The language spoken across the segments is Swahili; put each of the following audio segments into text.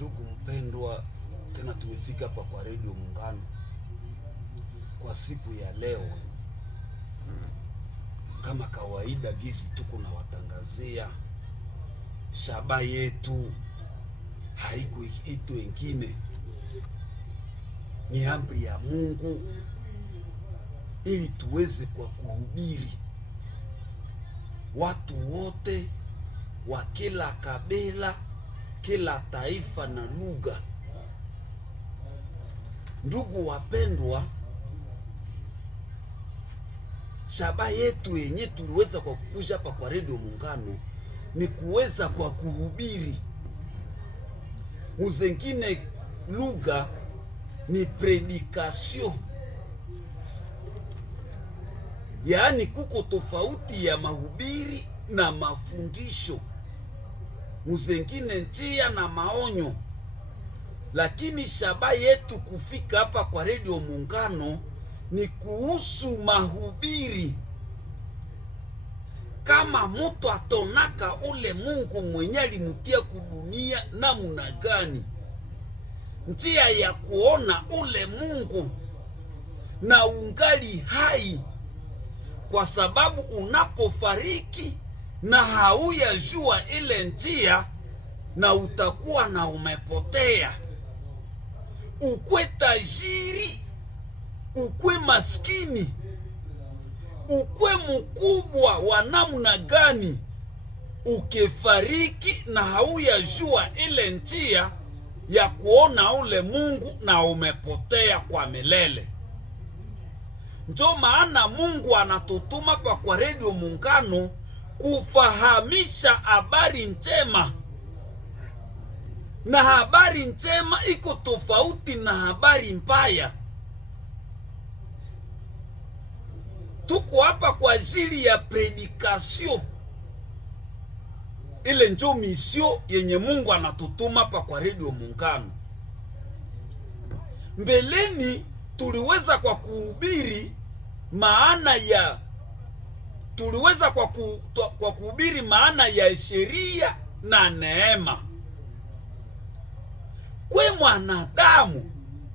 Ndugu mpendwa, tena tumefika hapa kwa Radio Muungano kwa siku ya leo. Kama kawaida gizi tuko na watangazia shaba yetu, haiko itu wengine, ni amri ya Mungu, ili tuweze kwa kuhubiri watu wote wa kila kabila, kila taifa na lugha. Ndugu wapendwa, shaba yetu yenye tuliweza kwa kukuja hapa kwa Radio Muungano ni kuweza kwa kuhubiri. Muzengine lugha ni predikasyon, yaani kuko tofauti ya mahubiri na mafundisho, muzengine njia na maonyo. Lakini shaba yetu kufika hapa kwa Radio Muungano ni kuhusu mahubiri. Kama mtu atonaka ule Mungu mwenye alimutia kudunia namna gani, njia ya kuona ule Mungu na ungali hai, kwa sababu unapofariki na hauyajua ile njia, na utakuwa na umepotea. Ukwe tajiri, ukwe maskini, ukwe mkubwa wa namna gani, ukifariki na hauyajua ile njia ya kuona ule Mungu, na umepotea kwa milele. Ndio maana Mungu anatutuma kwa Radio Muungano kufahamisha habari njema. Na habari njema iko tofauti na habari mbaya. Tuko hapa kwa ajili ya predikasyon. Ile ndio misio yenye Mungu anatutuma hapa kwa Radio Muungano. Mbeleni tuliweza kwa kuhubiri maana ya kuhubiri maana ya sheria na neema. Kwe mwanadamu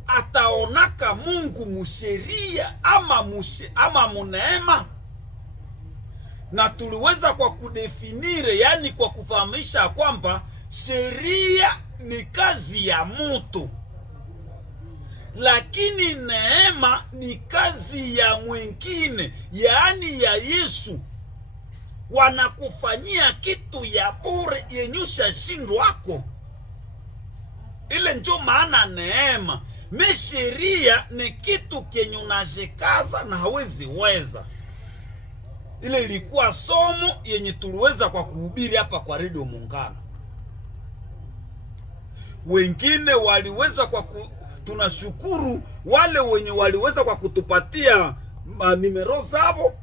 ataonaka Mungu musheria ama muneema? Na tuliweza kwa kudefinire, yani kwa kufahamisha kwamba sheria ni kazi ya mtu, lakini neema ni kazi ya mwingine, yaani ya Yesu. Wanakufanyia kitu ya bure yenye ushashindwako. Ile ndio maana neema. Sheria ni kitu kenye unajikaza na hawezi weza. Ile ilikuwa somo yenye tuliweza kwa kuhubiri hapa kwa Radio Muungano. Wengine waliweza tunashukuru wale wenye waliweza kwa kutupatia nimero zao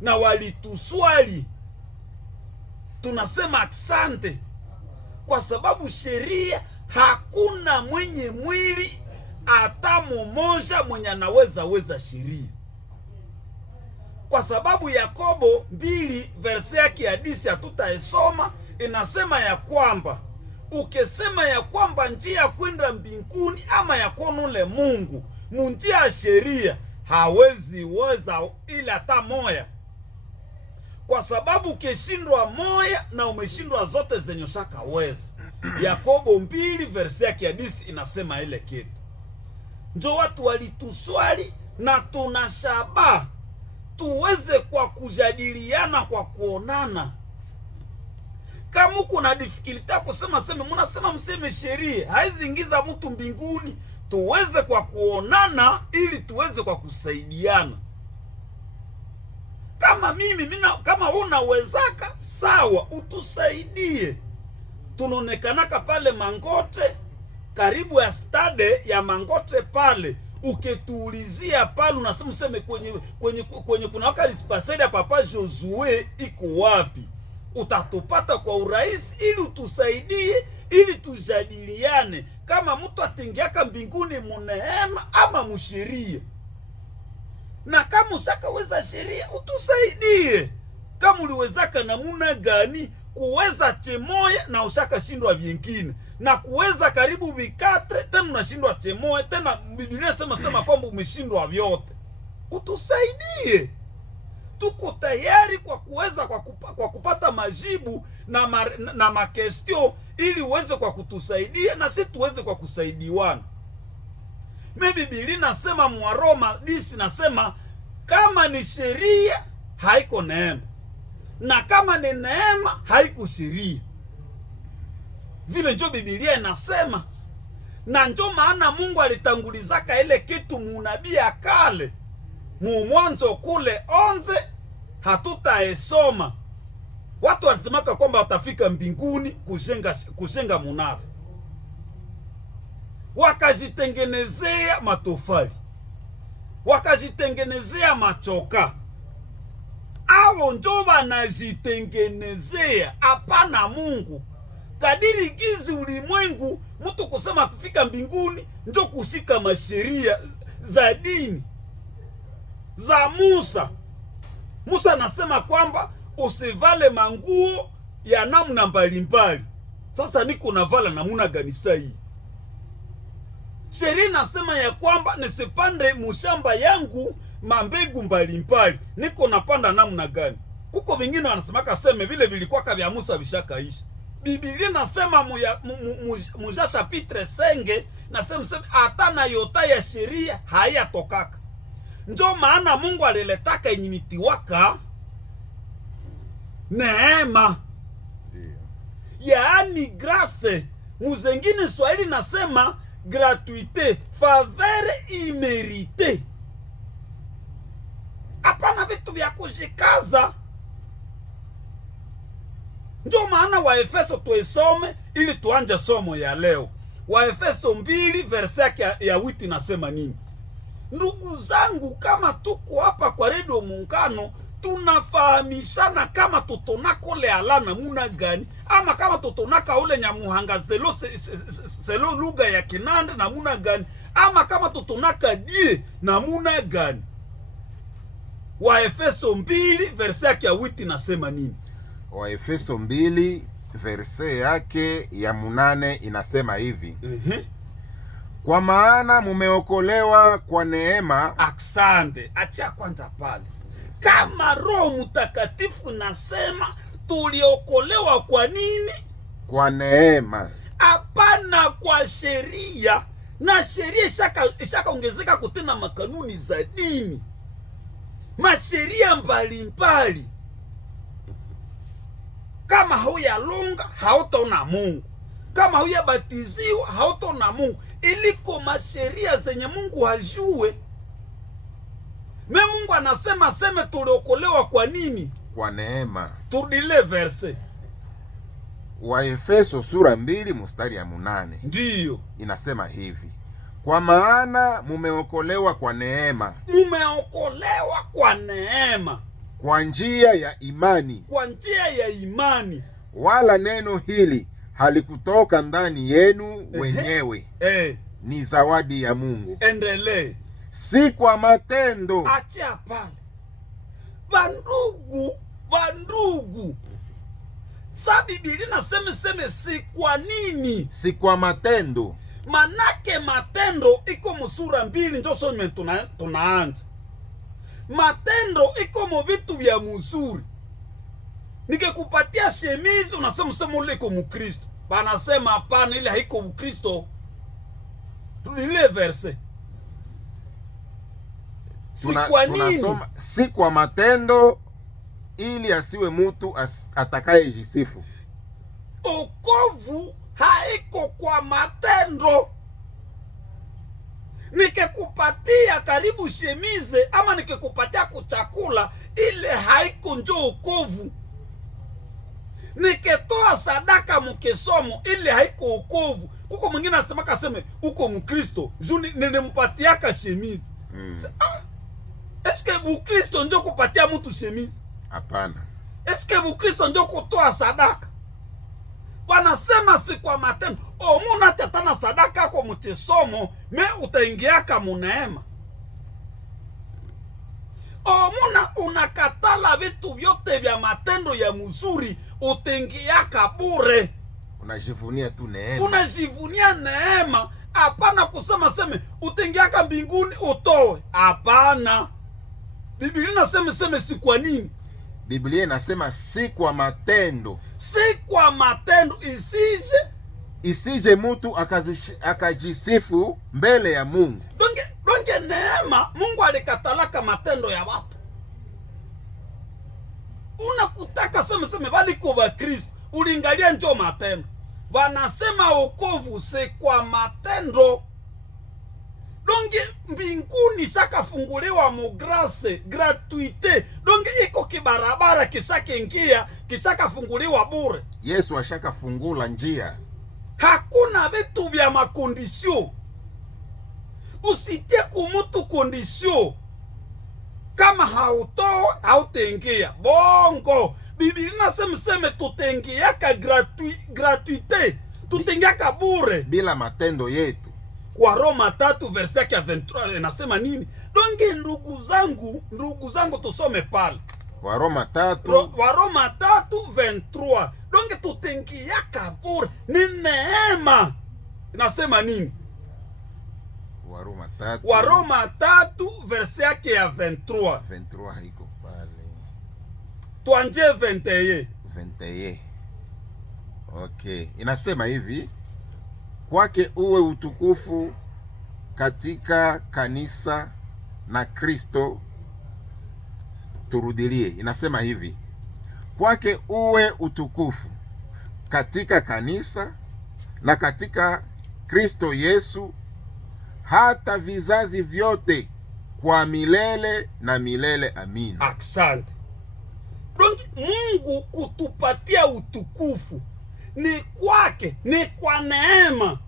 na walituswali. Tunasema asante, kwa sababu sheria hakuna mwenye mwili hata mmoja mwenye anaweza sheria. Kwa sababu Yakobo 2 verse yake ya 10 hatutaisoma, inasema ya kwamba ukisema ya kwamba njia ya kwenda mbinguni ama ya kuona ule Mungu munjia ya sheria, hawezi weza ila hata moya. Kwa sababu ukishindwa moya na umeshindwa zote zenye ushaka weza. Yakobo 2 verse yake ya 10 inasema ile kitu. Ndio watu walituswali na tunashaba tuweze kwa kujadiliana, kwa kuonana. Kama kuna difficulty kusema mnasema mseme sheria haizingiza mtu mbinguni, tuweze kwa kuonana ili tuweze kwa kusaidiana. Kama kama unawezaka sawa, utusaidie. Tunaonekanaka pale Mangote, karibu ya stade ya Mangote pale. Ukituulizia pale unasema mseme kwenye kuna wakati spaseli ya Papa Josue iko wapi, utatupata kwa urahisi ili utusaidie, ili tujadiliane kama mtu atingiaka mbinguni muneema ama musheria. Na kama usakaweza sheria utusaidie, kama uliwezaka namuna gani kuweza chemoya na ushaka shindwa vingine, na kuweza karibu vikatre tena unashindwa chemoya tena. Biblia sema kwamba umeshindwa vyote. Utusaidie, tuko tayari kwa kuweza kwa kupata majibu na makestio, ili uweze kwa kutusaidia na sisi tuweze kwa kusaidiwana. Biblia nasema Mwaroma 10 nasema kama ni sheria haiko neema, na kama ni neema haiko sheria. Vile njo Biblia inasema, na njo maana Mungu alitangulizaka ile kitu munabii akale Mwanzo kule 11 hatutaesoma. Watu walisemaka kwamba watafika mbinguni kujenga munara, wakajitengenezea matofali, wakajitengenezea machoka. Hao njo wanajitengenezea, hapana Mungu. Kadiri gizi ulimwengu mtu kusema kufika mbinguni njo kushika masheria za dini za Musa. Musa anasema kwamba usivale manguo ya namna mbalimbali. Sasa niko navala namuna gani sahi? Sheria nasema ya kwamba nisipande mushamba yangu mambegu mbalimbali. Niko napanda namna gani? Kuko vingine wanasemaka seme vile vilikuwa vya Musa vishakaisha. Biblia nasema muja chapitre 5 nasema hata na yota ya sheria hayatokaka. Njo maana Mungu aliletaka inyimitiwaka neema, yaani grace. Muzengine Swahili nasema gratuite, faveur imerite. Hapana vitu vya kujikaza. Njo maana Waefeso tuisome ili tuanje somo ya leo. Waefeso 2 verse ya 8 nasema nini? Ndugu zangu, kama tuko hapa kwa Radio Muungano, tunafahamishana kama tutonako le alana muna gani, ama kama tutonaka ule Nyamuhanga selo lugha ya Kinanda na muna gani, ama kama tutonaka die na muna gani. Waefeso 2 verse yake ya 8 nasema nini? Waefeso 2 verse yake ya 8 inasema hivi. Kwa maana mumeokolewa kwa neema. Aksande, acha kwanza pale. Kama Roho Mtakatifu nasema tuliokolewa kwa nini? Kwa neema. Hapana kwa sheria. Na sheria ishaka ongezeka kutena makanuni za dini, masheria mbalimbali. Kama huyalunga hautaona Mungu, kama huyabatiziwa hautaona Mungu. Iliko masheria zenye Mungu hajue. Mungu anasema seme tuliokolewa kwa nini? Kwa neema. Tudile verse Waefeso sura 2 mstari ya 8. Ndiyo inasema hivi: kwa maana mumeokolewa kwa neema. Mumeokolewa kwa neema, kwa njia ya imani. Kwa njia ya imani. Wala neno hili halikutoka ndani yenu wenyewe. Ni zawadi ya Mungu. Endelee. Si kwa matendo. Acha pale. Bandugu. Sa Biblia naseme si kwa nini? Si kwa matendo. Manake matendo iko musura 2 njo somo tunaanza. Matendo iko mu vitu vya muzuri. Nikikupatia shemizi unasema ule iko Mkristo. Banasema hapana, ile haiko Mkristo. Ile verse. Si kwa nini? Tunasoma si kwa matendo ili asiwe mtu atakayejisifu. Okovu haiko kwa matendo. Nikikupatia karibu shemize ama nikikupatia kuchakula, ile haiko njo okovu. Niketoa sadaka mkesomo, ile haiko okovu. Kuko mwingine anasemaka aseme uko Mkristo juni nilimpatiaka shemize. Eske Mkristo njo kupatia mtu shemize? Hapana. Eske Mkristo njo kutoa sadaka? Wanasema si kwa matendo. Muna chatana sadaka kwa mchesomo, me utaingiaka muneema. omuna unakatala vitu vyote vya matendo ya mzuri, utengiaka bure. Unajivunia tu neema. Unajivunia neema. Hapana kusema seme utengiaka mbinguni utoe. Hapana. Biblia inasema si kwa nini? Biblia inasema si kwa matendo. Si kwa matendo, isije mtu akajisifu mbele ya Mungu. Donge neema, Mungu alikatalaka matendo ya watu. Unakutaka sema bali kwa Kristo, ulingalia njo matendo. Wanasema wokovu si kwa matendo. Donge mbinguni saka funguliwa mu grace, gratuite. Donge iko kibarabara kisaka ingia, kisaka funguliwa bure. Yesu ashaka fungula njia. Hakuna vitu vya makondisio. Usitie kumutu kondisio. Kama hautoe, hautengia. Bongo. Biblia inasema tutengiaka gratuite. Tutengiaka bure. Bila matendo yetu. Kwa Roma 3 verset ya 23 inasema nini? Donge ndugu zangu tusome pale. Waroma 3:23. Donge tutengiaka bure. Ni neema. Inasema nini? Waroma 3 verset ya 23. 23 haiko pale. Tuanzie 21. Okay. Inasema hivi: kwake uwe utukufu katika kanisa na Kristo. Turudilie. Inasema hivi: kwake uwe utukufu katika kanisa na katika Kristo Yesu, hata vizazi vyote kwa milele na milele. Amina. Asante. Donc Mungu kutupatia utukufu ni kwake, ni kwa neema.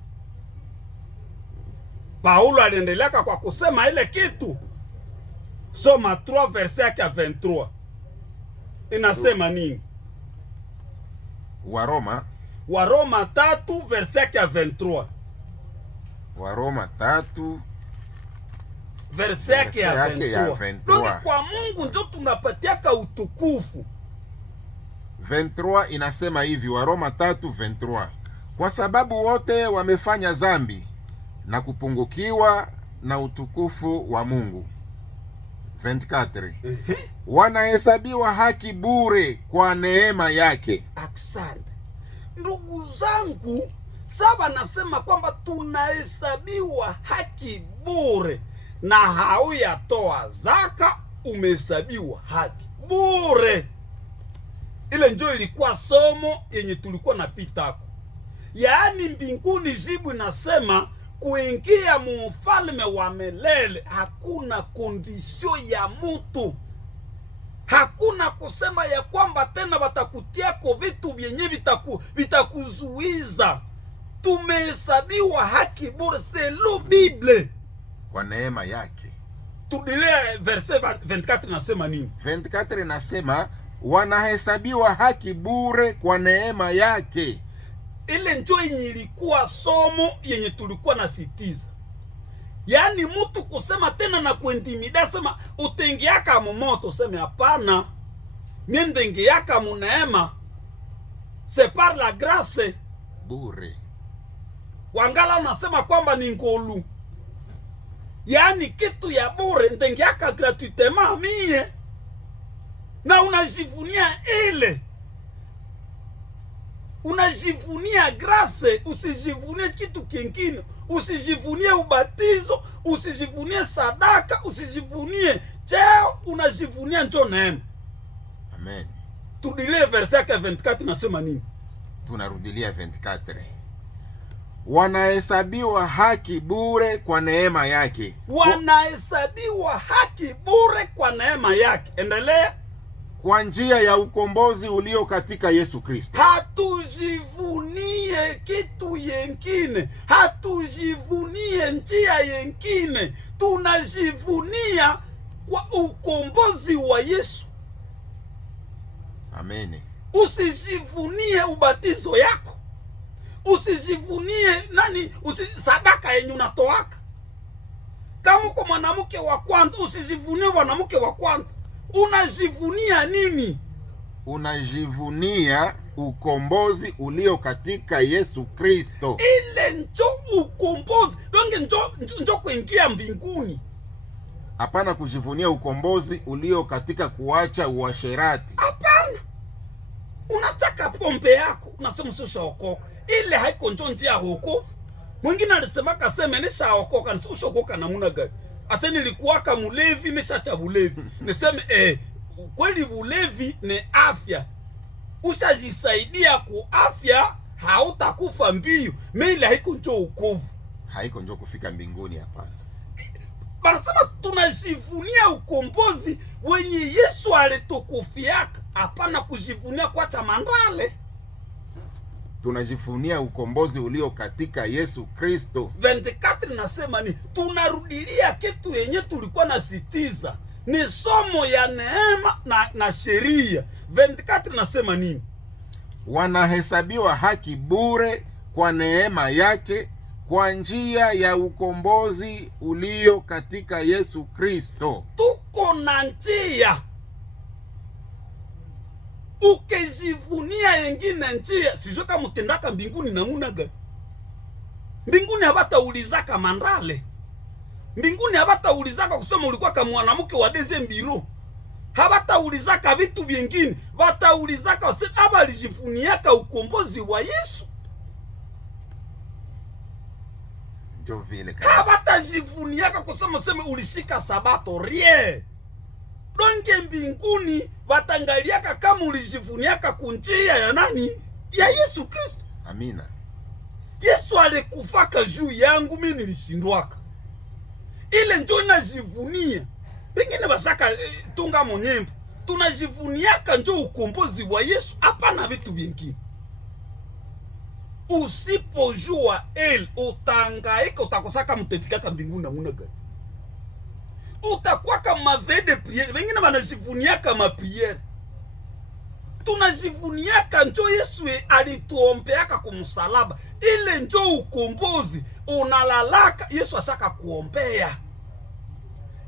Paulo aliendelea kwa kusema ile kitu. Soma 3 verset ya 23. Inasema nini? Waroma 3 verset ya 23. Waroma 3 verset ya 23. Donc kwa Mungu ndio tunapatiaka utukufu. 23 inasema hivi, Waroma 3:23, kwa sababu wote wamefanya dhambi na kupungukiwa na utukufu wa Mungu. 24, wanahesabiwa haki bure kwa neema yake. Asante. Ndugu zangu, saba nasema kwamba tunahesabiwa haki bure, na hauyatoa zaka, umehesabiwa haki bure. Ile ndio ilikuwa somo yenye tulikuwa napitako. Yaani mbinguni jibu nasema kuingia mufalme wa milele hakuna kondisio ya mtu. Hakuna kusema ya kwamba tena watakutiako vitu vyenye vitakuzuiza. Tumehesabiwa haki bure selo Bible kwa neema yake. Tudilia verset 24 nasema nini? 24 nasema wanahesabiwa haki bure kwa neema yake. Ile njo yenye ilikuwa somo yenye tulikuwa nasitiza. Yaani mtu kusema tena na kuintimida sema utengiaka mumoto, sema hapana, niendengiaka mu neema, c'est par la grâce bure. Wangala unasema kwamba ni ngolu. Yaani kitu ya bure ndengiaka gratuitement mie, na unajivunia ile. Unajivunia grâce, usijivunie kitu kingine. Usijivunie ubatizo, usijivunie sadaka, usijivunie cheo, unajivunia njo neema. Amen. Tudilie verset 24 nasema nini? Tunarudilia 24. Wanahesabiwa haki bure kwa neema yake. Wanahesabiwa haki bure kwa neema yake. Endelea. Kwa njia ya ukombozi ulio katika Yesu Kristo. Hatujivunie kitu yengine, hatujivunie njia yengine, tunajivunia kwa ukombozi wa Yesu. Amen. Usijivunie ubatizo yako, usijivunie sadaka yenye unatoaka. Kama uko mwanamke wa kwanza, usijivunie mwanamke wa kwanza. Unajivunia nini? Unajivunia ukombozi ulio katika Yesu Kristo. Ile njo ukombozi, donge njo kuingia mbinguni. Hapana kujivunia ukombozi ulio katika kuacha uasherati. Hapana. Unataka pombe yako, unasema ushaokoka. Ile haiko njo njia ya wokovu. Mwingine alisema kaseme nishaokoka, nishaokoka namna gani? Asa nilikuwaka mulevi, nishacha bulevi. Niseme kweli bulevi ni afya. Ushajisaidia ku afya, hautakufa mbio. Ile haiko njo wokovu. Haiko njo kufika mbinguni, hapana. Banasema tunajivunia ukombozi wenye Yesu alitukufiaka, hapana kujivunia kuacha mandale. Tunajivunia ukombozi ulio katika Yesu Kristo. 24 nasema ni tunarudilia kitu yenye tulikuwa nasitiza, ni somo ya neema na sheria. 24 nasema nini? Wanahesabiwa haki bure kwa neema yake kwa njia ya ukombozi ulio katika Yesu Kristo. Tuko na njia. Ukijivunia yengine njia, sijui kama utendaka mbinguni namuna gani. Mbinguni habataulizaka mandale. Mbinguni habataulizaka kusema ulikuwa kama mwanamke wa deuxième bureau. Habataulizaka vitu vingine. Bataulizaka aba alijivuniaka ukombozi wa Yesu. Ndio vile kama habatajivuniaka kusema sema ulishika sabato rie. Donge mbinguni watangaliaka kama ulijivuniaka kunjia ya nani? Ya Yesu Kristo. Amina. Yesu alikufaka juu yangu, mimi nilishindwaka. Ile ndio najivunia. Wengine basaka tunga monyembo. Tunajivuniaka njo ukombozi wa Yesu, hapana vitu vingine. Usipojua utangaika, utakosaka mtefikaka mbinguni namuna gani? Utakuwa kama veille de prière. Wengine wanajivuniaka ma prière. Tunajivuniaka njo Yesu alituombeaka kumsalaba. Ile njo ukombozi. Unalalaka Yesu ashaka kuombea.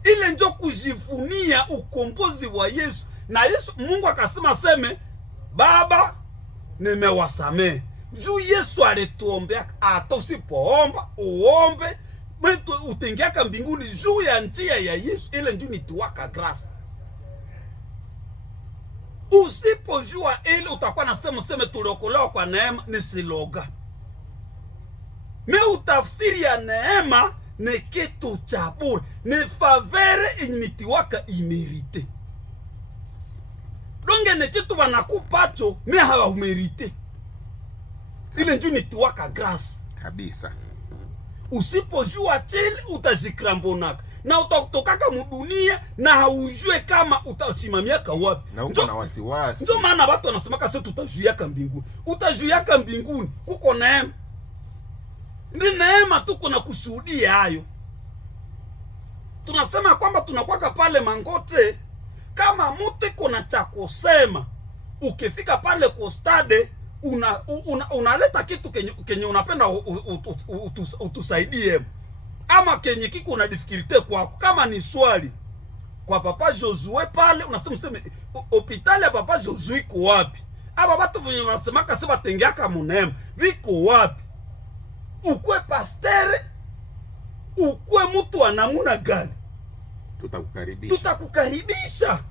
Ile njo kujivunia ukombozi wa Yesu. Na Yesu Mungu akasema seme, Baba nimewasamehe. Juu Yesu alituombeaka. Hata usipoomba uombe, utengeaka mbinguni juu ya njia ya Yesu. Ile njo nituwaka grace. Usipojua ile utakuwa nasema seme tuliokolewa kwa neema, ni siloga. Me utafsiri ya neema ni kitu cha bure, ni favere initiwaka imerite. Donge ne chitu wanakupacho me hawa umerite. Ile njo nitiwaka grace kabisa. Usipojua chile utajikrambonaka na utakutokaka mudunia na haujue kama utasimamiaka wapi. Na uko na wasiwasi. Ndio maana watu wanasemaka sasa tutajuiaka mbinguni. Utajuiaka mbinguni kuko neema. Ndi neema tuko na kushuhudia hayo. Tunasema kwamba tunakwaka pale Mangote, kama mtu iko na cha kusema, ukifika pale kwa stade unaleta kitu kenye unapenda utusaidie, ama kenye kiko na difficulty kwako. Kama ni swali kwa Papa Josue pale, unasema hospitali ya Papa Josue iko wapi? Aba watu wenye wanasemaka sema tengeaka munema viko wapi? Ukwe pastere, ukwe mtu wa namuna gani, tutakukaribisha.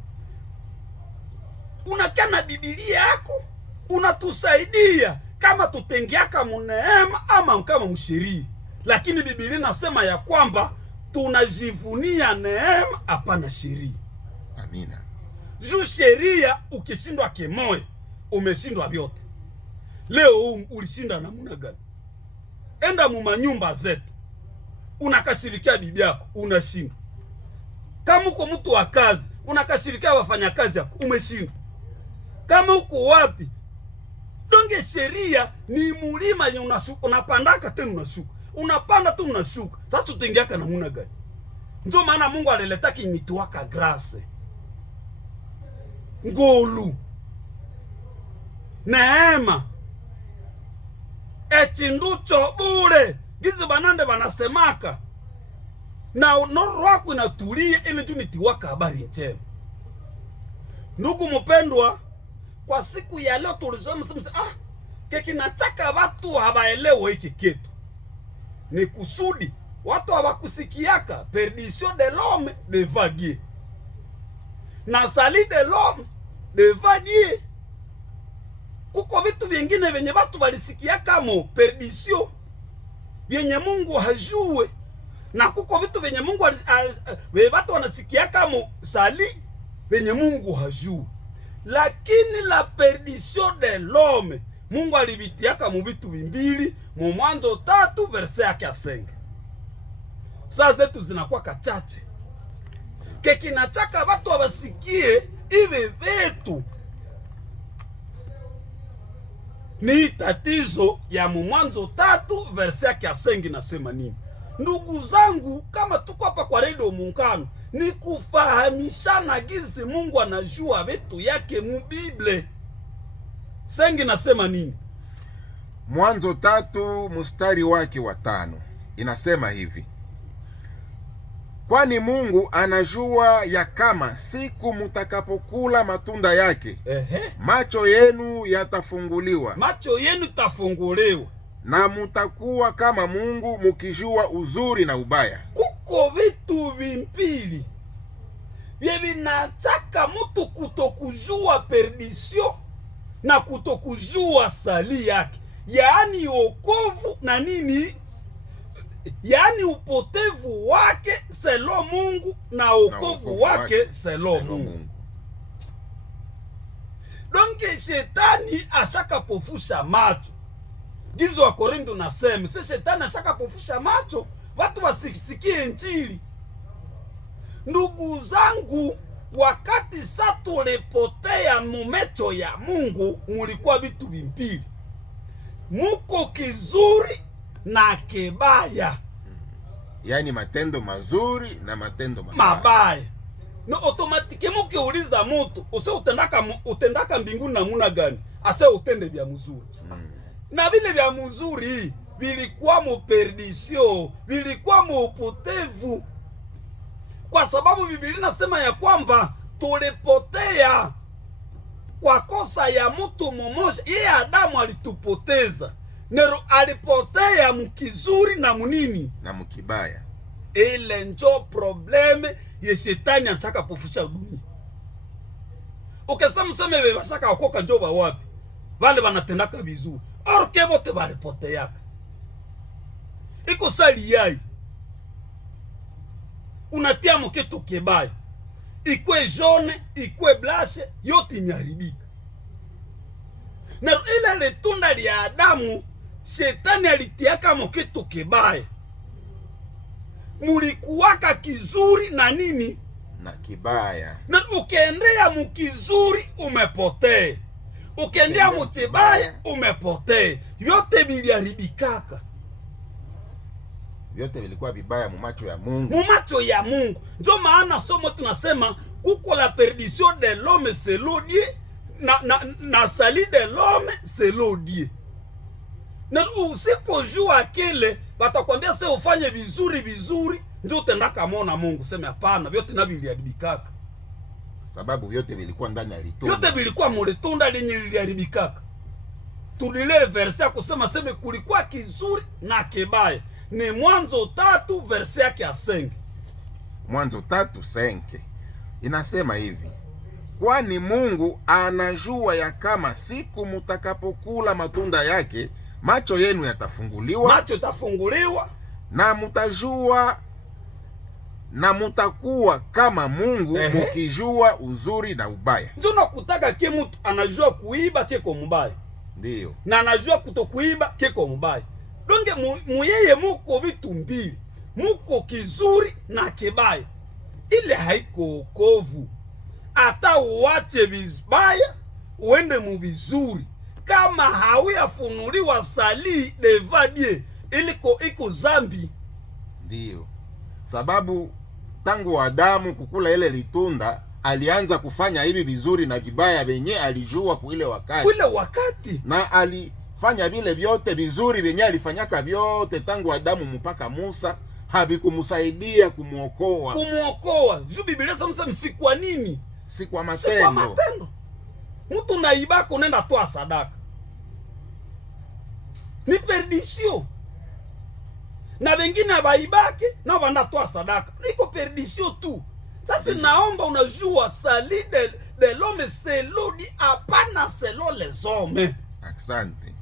Unakia na Biblia yako, unatusaidia kama tutengeaka muneema ama kama msheria. Lakini Biblia inasema ya kwamba tunajivunia neema, hapana sheria. Amina. Juu sheria ukishindwa kemoyo, umeshindwa vyote. Leo ulishinda namuna gani? Enda mumanyumba zetu, unakasirikia bibi yako, unashindwa. Kama uko mtu wa kazi, unakasirikia wafanyakazi yako, umeshindwa. Kama uko wapi, donge sheria ni mulima yenye unashuka, unapandaka tena unashuka. Unapanda tu unashuka. Sasa utengeaka namuna gani? Ndio maana Mungu aliletaki nituwaka grace. Ngolu. Neema. Eti nducho bure. Gizi banande banasemaka. na roho yako inatulia, ili tu nitiwaka habari njema. Ndugu mpendwa, kwa siku ya leo tulisema keki nataka watu habaelewe hiki kitu. Ni kusudi watu hawakusikiaka perdition de l'homme devant Dieu na salut de l'homme devant Dieu. Kuko vitu vingine venye watu walisikiaka mo perdition vyenye Mungu hajue, na kuko vitu venye Mungu watu wanasikiaka mo salut venye Mungu hajue. Lakini la perdition de l'homme Mungu alivitiaka mu vitu vimbili, mu Mwanzo 3 verse yake ya 5. Saa zetu zinakuwa kachache. Keki nataka watu wabasikie hivi vitu. Ni tatizo ya mu Mwanzo 3 verse yake ya 5 nasema nini? Ndugu zangu, kama tuko hapa kwa Radio Muungano, ni kufahamishana gizi Mungu anajua vitu yake mu Biblia. Sengi nasema nini? Mwanzo 3 mstari wake wa 5 inasema hivi: kwani Mungu anajua ya kama siku mutakapokula matunda yake, macho yenu yatafunguliwa. Macho yenu tafunguliwa. Na mutakuwa kama Mungu mukijua uzuri na ubaya. Kuko vitu vimpili vinataka mtu kutokujua perdition na kutokujua sali yake, yaani wokovu na nini, yaani upotevu wake selo Mungu na wokovu wake selo Mungu. Donke shetani ashaka pofusha macho. Gizo wa Korinto nasema shetani ashaka pofusha macho watu wasisikie Injili. Ndugu zangu, wakati sa tulipotea mumecho ya Mungu, mulikuwa vitu vimpili, muko kizuri na kibaya, yaani matendo mazuri na matendo mabaya. No automatike mukiuliza mutu use utendaka mbinguni namuna gani, ase utende vya mzuri. Na vile vya mzuri vilikuwa mu perdition, vilikuwa mu upotevu. Kwa sababu Biblia inasema ya kwamba tulipotea kwa kosa ya mtu mmoja. Yeye Adamu alitupoteza. Nero alipotea mkizuri na munini na mkibaya. Ile njo probleme ye shetani anataka kufusha dunia. Ukisema mseme wewe shaka wakoka njo ba wapi? Wale wanatendaka vizuri. Orke wote walipoteaka. Iko sali yai. Unatia mkitu kibaya, ikwe jaune, ikwe blanche, yote imeharibika. Na ile letunda ya Adamu, shetani alitiaka mkitu kibaya. Mulikuwaka kizuri na nini? Na kibaya. Na ukiendea mkizuri umepotea, ukiendea mkibaya umepotea. Yote viliharibikaka. Vyote vilikuwa vibaya mu macho ya Mungu. Mu macho ya Mungu. Ndio maana somo tunasema kuko la perdition de l'homme selon Dieu na salut de l'homme selon Dieu. Na usipojua kile watakwambia sasa ufanye vizuri ndio utendaka muona Mungu. Sema hapana, vyote na viliharibikaka. Sababu vyote vilikuwa ndani ya litunda. Vyote vilikuwa mu litunda lenye liliharibikaka. Tulile verse ya kusema sema kulikuwa kizuri na kibaya. Ni Mwanzo 3 verse yake ya 5. Mwanzo 3:5 inasema hivi: kwani Mungu anajua ya kama siku mutakapokula matunda yake, macho yenu yatafunguliwa. Macho tafunguliwa. Na mutajua na mutakuwa kama Mungu mukijua uzuri na ubaya. Ndio nakutaka ke mtu anajua kuiba keko mbaya. Ndio. Na anajua kutokuiba keko mbaya. Donge muyeye muko vitu mbili, muko kizuri na kibaya. Ile haiko wokovu. Ata uwache vibaya uende mu vizuri, kama hauyafunuliwa sali devant Dieu, iliko iko zambi. Ndio sababu tangu Adamu kukula ile litunda alianza kufanya hivi vizuri na vibaya venye alijua kuile wakati. Na alifanya vile vyote vizuri venye alifanyaka vyote tangu Adamu mpaka Musa. havikumsaidia kumwokoa. Juu Biblia inasema si kwa nini? Si kwa matendo. Mtu naibako nenda toa sadaka, ni perdition. Na wengine abaibake na wanatoa sadaka, niko perdition tu. Sasa naomba, unajua sali de l'homme selon Dieu, hapana selon les hommes. Asante.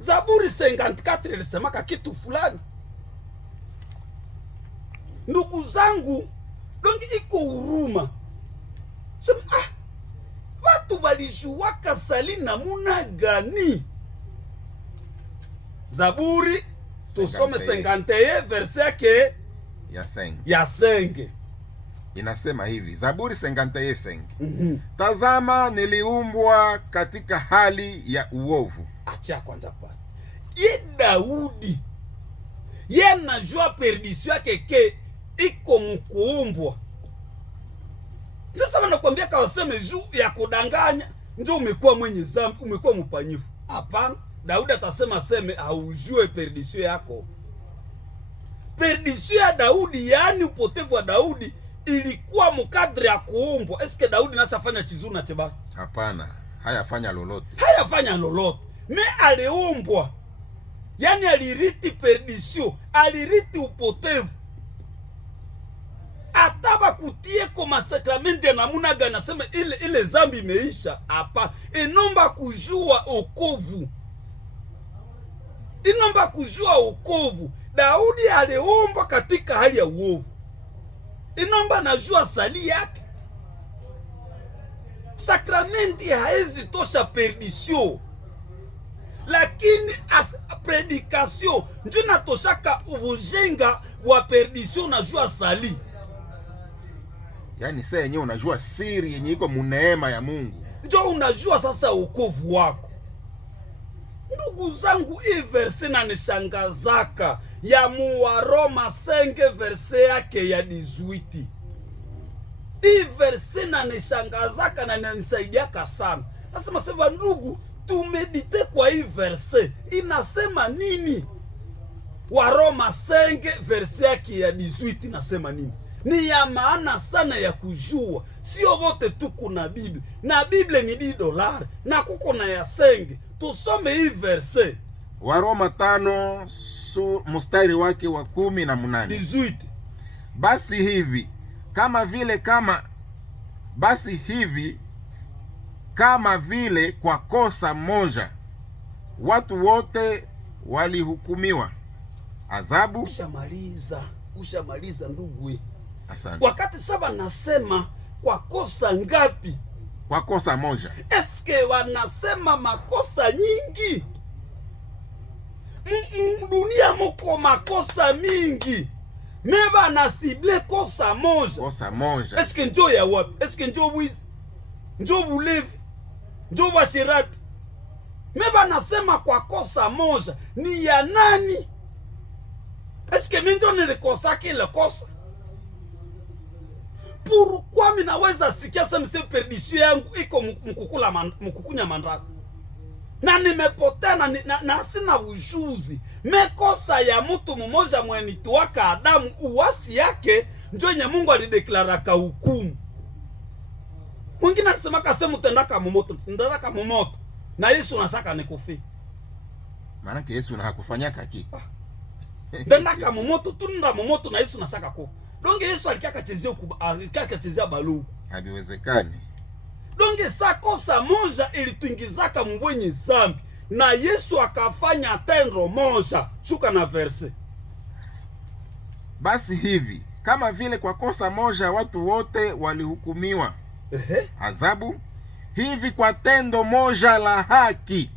Zaburi 54 ilisemaka kitu fulani, ndugu zangu, dongi iko huruma. Sema watu walijuwaka sali namuna gani? Zaburi tusome 51 verset yake ya 5. Inasema hivi, Zaburi 51:5. Tazama, niliumbwa katika hali ya uovu. Acha kwanza pale. Ye Daudi ye najua perdition yake ke iko mkuumbwa. Ndio sababu nakwambia kawaseme juu ya kudanganya ndio umekuwa mwenye zambi, umekuwa mpanyifu. Hapana, Daudi atasema seme haujue perdition yako. Perdition ya Daudi, yani upotevu wa Daudi, ilikuwa mkadri ya kuumbwa. Eske Daudi nasafanya chizuri na cheba? Hapana, hayafanya lolote. Me aliumbwa, yani aliriti perdition, aliriti upotevu. Ataba kutie kwa masakramenti ya namuna gani nasema ile zambi imeisha? Hapa inomba kujua okovu. Daudi aliumbwa katika hali ya uovu. Inomba najua sali yake. Sakramenti haezi tosha perdition, lakini predication ndio natoshaka ujenga wa perdition. Najua sali, yani sasa yenyewe unajua siri yenye iko muneema ya Mungu, ndio unajua sasa ukovu wako. Ndugu zangu, hii verse na nishangazaka ya Waroma 5 verse yake ya 18. Hii verse na nishangazaka na inanisaidiaka sana. Nasema sema ndugu, tumedite kwa hii verse inasema nini? Waroma 5 verse yake ya 18 nasema nini? Ni ya maana sana ya kujua. Sio wote tu kuna Biblia, na Biblia ni $10 na kuko na ya senge. Tusome hii verse Waroma 5 mstari wake wa 18. 18. Basi hivi kama vile kwa kosa moja watu wote walihukumiwa adhabu. Ushamaliza ndugu. Asante. Wakati saba nasema kwa kosa ngapi? Kwa kosa moja. Eske wanasema makosa nyingi? Dunia moko makosa mingi. Meba nasible kosa moja. Eske njo ya wapi? Eske njo wizi? Njo bulevi? Njo washirati? Meba nasema kwa kosa moja. Ni ya nani? Eske minjo nilikosa kile kosa? Pourquoi minaweza sikia sema perdition yangu iko mkukunya mandraka? Na nimepotea na sina ujuzi. Mekosa ya mtu mmoja mweni tuwaka Adamu, uwasi yake njo yenye Mungu alideklaraka hukumu. Mwingine alisema kasema tendaka mumoto. Na Yesu nasaka nikufi. Maana Yesu na hakufanyaka kitu. Tendaka mumoto, tunda mumoto na Yesu nasaka kufa. Donge Yesu alikakachezea balu. Habiwezekani. Donge sa kosa moja ilituingizaka mwenye zambi, na Yesu akafanya tendo moja. Shuka na verse. Basi hivi kama vile kwa kosa moja watu wote walihukumiwa adhabu, hivi kwa tendo moja la haki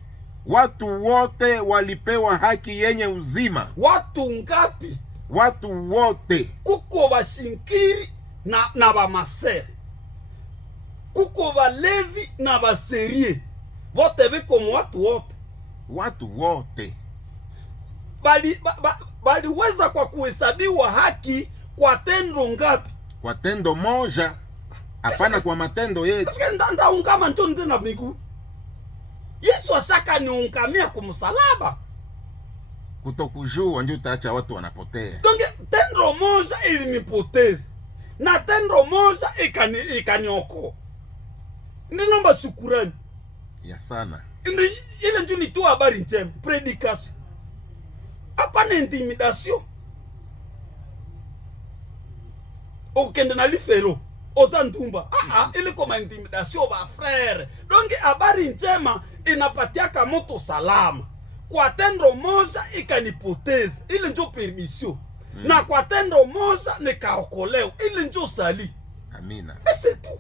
watu wote walipewa haki yenye uzima. Watu ngapi? Watu wote. Kuko bashinkiri na bamasere, kuko balevi na baserie, wote biko watu wote. Baliweza kwa kuhesabiwa haki kwa tendo ngapi? Kwa tendo moja. Hapana kwa matendo yetu. Nda ungama njo ndena miguu. Yesu asaka niungamia kumsalaba. Kutokujua ndio utaacha watu wanapotea. Donc tendo moja ilinipoteza na tendo moja ikaniokoa. Ndinomba shukurani Ya sana. Ile ndio ni tu habari njema, predication. Hapana intimidation. Okende na lifero oza ndumba. Ile koma intimidation ba frère. Donc habari njema inapatiaka moto salama. Kwa tendo moja ikanipoteza, ile ndio permission. Na kwa tendo moja nikaokolewa, ile ndio sali. Amina. C'est tout.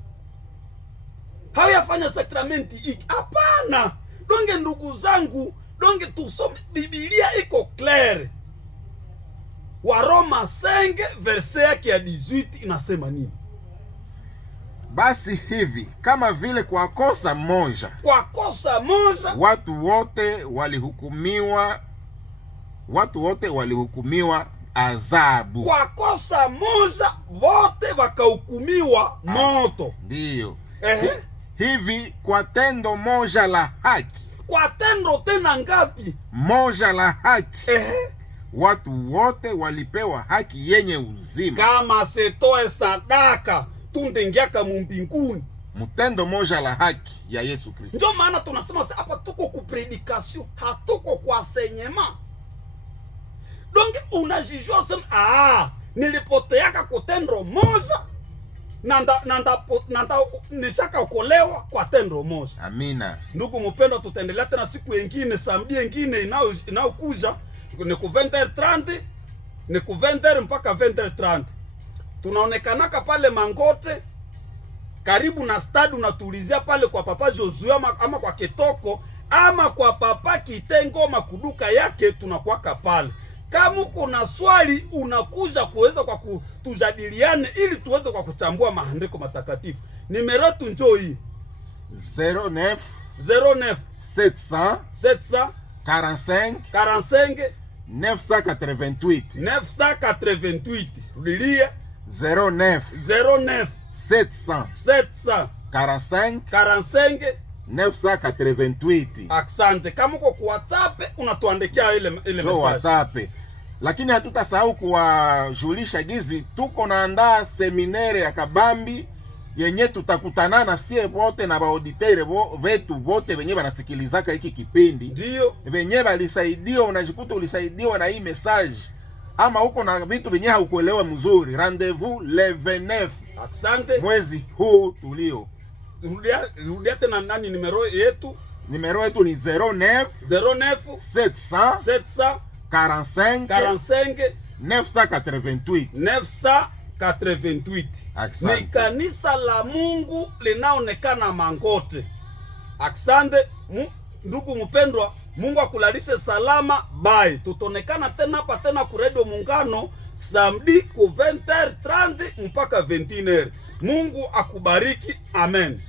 Hayafanya sakramenti hiki. Hapana. Donge ndugu zangu, donge tusome Biblia iko claire. Wa Roma 5 verset yake ya 18 inasema nini? Basi hivi kama vile kwa kosa moja watu wote walihukumiwa adhabu. Kwa kosa moja wote wakahukumiwa moto. Ndiyo. Hivi kwa tendo moja la haki. Kwa tendo tena ngapi? Moja la haki. Watu wote walipewa haki yenye uzima. Kama setoe sadaka tundengiaka mumbinguni. Mtendo moja la haki ya Yesu Kristo. Ndio maana tunasema hapa tuko ku predication, hatuko kwa enseignement. Donc unajijua sema nilipoteaka kutendo moja nanda nishaka okolewa kwa tendo moja. Amina. Ndugu mpendwa, tutaendelea tena siku nyingine, samedi nyingine inayokuja ni ku 20h30, ni ku 20h mpaka 20h30. Tunaonekanaka pale Mangote karibu na stadi, unatulizia pale kwa Papa Josue ama kwa Ketoko ama kwa Papa Kitengo makuduka yake, tunakuwaka pale. Kama uko na swali unakuja kuweza kwa kutujadiliane ili tuweze kwa kuchambua maandiko matakatifu. Nimero yetu njoo hii 09 700 45 988. Rudilia 09 700 45 988. Asante. Kama uko kwa WhatsApp unatuandikia ile message. WhatsApp. Lakini hatutasahau kuwajulisha gizi tuko naandaa seminere ya kabambi yenye tutakutanana sie wote na baauditere wetu wote wenye banasikilizaka hiki kipindi. Ndio. Wenye balisaidiwa, unajikuta ulisaidiwa na hii message. Ama uko na vitu wenye haukuelewa mzuri. Rendez-vous le 29. Asante. Mwezi huu tulio. Rudia tena nani nimero yetu? Nimero yetu ni 09 700 45 988. Ni kanisa la Mungu linaonekana Mangote. Asante ndugu mpendwa, Mungu akulalishe salama. Bye. Tutonekana tena hapa tena ku Radio Muungano samedi ku 20h30 mpaka 21h. Mungu akubariki. Amen.